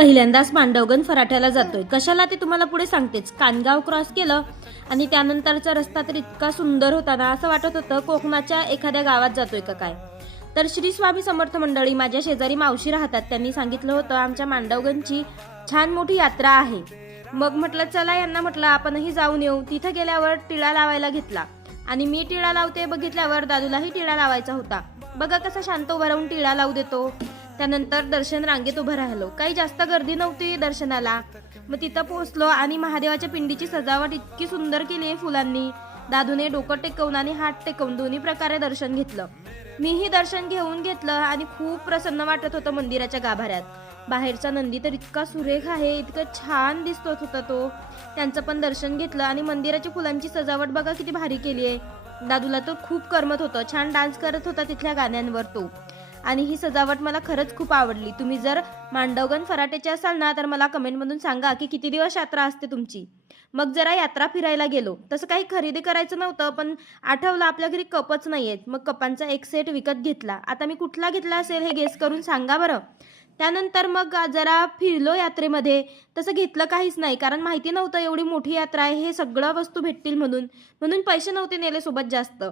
पहिल्यांदाच मांडवगण फराट्याला जातोय. कशाला ते तुम्हाला पुढे सांगतेच. कानगाव क्रॉस केलं आणि त्यानंतरचा रस्ता तर इतका सुंदर होता ना, असं वाटत होतं कोकणाच्या एखाद्या गावात जातोय का काय. तर श्री स्वामी समर्थ मंडळी माझ्या शेजारी मावशी राहतात, त्यांनी सांगितलं होतं आमच्या मांडवगणची छान मोठी यात्रा आहे. मग म्हटलं चला यांना म्हटलं आपणही जाऊन येऊ. तिथं गेल्यावर टिळा लावायला घेतला आणि मी टिळा लावते बघितल्यावर दादूलाही टिळा लावायचा होता. बघा कसा शांत उभा राहून टिळा लावू देतो. त्यानंतर दर्शन रांगेत उभं राहिलो. काही जास्त गर्दी नव्हती दर्शनाला. मग तिथं पोहोचलो आणि महादेवाच्या पिंडीची सजावट इतकी सुंदर केली आहे फुलांनी. दादूने डोकं टेकवून आणि हात टेकवून दोन्ही प्रकारे दर्शन घेतलं. मीही दर्शन घेतलं आणि खूप प्रसन्न वाटत होतं मंदिराच्या गाभाऱ्यात. बाहेरचा नंदी तर इतका सुरेख आहे, इतकं छान दिसत होता तो. त्यांचं पण दर्शन घेतलं आणि मंदिराच्या फुलांची सजावट बघा किती भारी केली आहे. दादूला तर खूप करमत होतं, छान डान्स करत होता तिथल्या गाण्यांवर तो. आणि ही सजावट मला खरंच खूप आवडली. तुम्ही जर मांडवगण फराट्याचे असाल ना, तर मला कमेंटमधून सांगा की किती दिवस यात्रा असते तुमची. मग जरा यात्रा फिरायला गेलो. तसं काही खरेदी करायचं नव्हतं, पण आठवलं आपल्या घरी कपच नाहीयेत. मग कपांचा एक सेट विकत घेतला. आता मी कुठला घेतला असेल हे गेस करून सांगा बरं. त्यानंतर मग जरा फिरलो यात्रेमध्ये. तसं घेतलं काहीच नाही, कारण माहिती नव्हतं एवढी मोठी यात्रा आहे, हे सगळं वस्तू भेटतील म्हणून पैसे नव्हते नेले सोबत जास्त.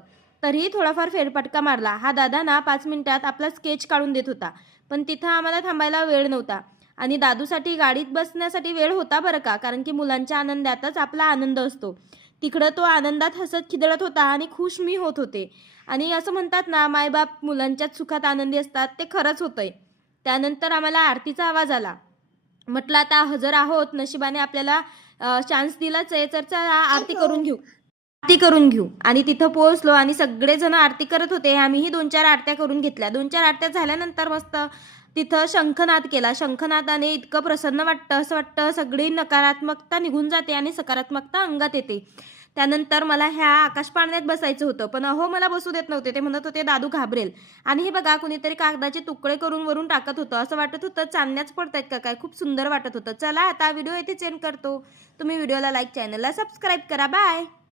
तरीही थोडाफार फेरफटका मारला. हा दादा ना 5 मिनिटात आपला स्केच काढून देत होता, पण तिथं आम्हाला थांबायला वेळ नव्हता. आणि दादूसाठी गाडीत बसण्यासाठी वेळ होता बरं का, कारण की मुलांच्या आनंदातच आपला आनंद असतो. तिकडं तो आनंदात हसत खिदळत होता आणि खुश मी होत होते. आणि असं म्हणतात ना, मायबाप मुलांच्याच सुखात आनंदी असतात, ते खरंच होतंय. त्यानंतर आम्हाला आरतीचा आवाज आला. म्हटलं आता हजर आहोत, नशिबाने आपल्याला चान्स दिलाच आहे, तर चला आरती करून घेऊ. आणि तिथं पोहोचलो आणि सगळेजण आरती करत होते. आम्हीही 2-4 आरत्या करून घेतल्या. 2-4 आरत्या झाल्यानंतर मस्त तिथं शंखनाद केला. शंखनादाने इतकं प्रसन्न वाटतं, असं वाटतं सगळी नकारात्मकता निघून जाते आणि सकारात्मकता अंगात येते. त्यानंतर मला ह्या आकाश पाळण्यात बसायचं होतं, पण मला बसू देत नव्हते. ते म्हणत होते दादू घाबरेल. आणि हे बघा कुणीतरी कागदाचे तुकडे करून वरून टाकत होतं. असं वाटत होतं चांदण्याच पडतायत का काय. खूप सुंदर वाटत होतं. चला आता व्हिडिओ इथे एंड करतो. तुम्ही व्हिडिओला लाईक, चॅनलला सबस्क्राईब करा. बाय.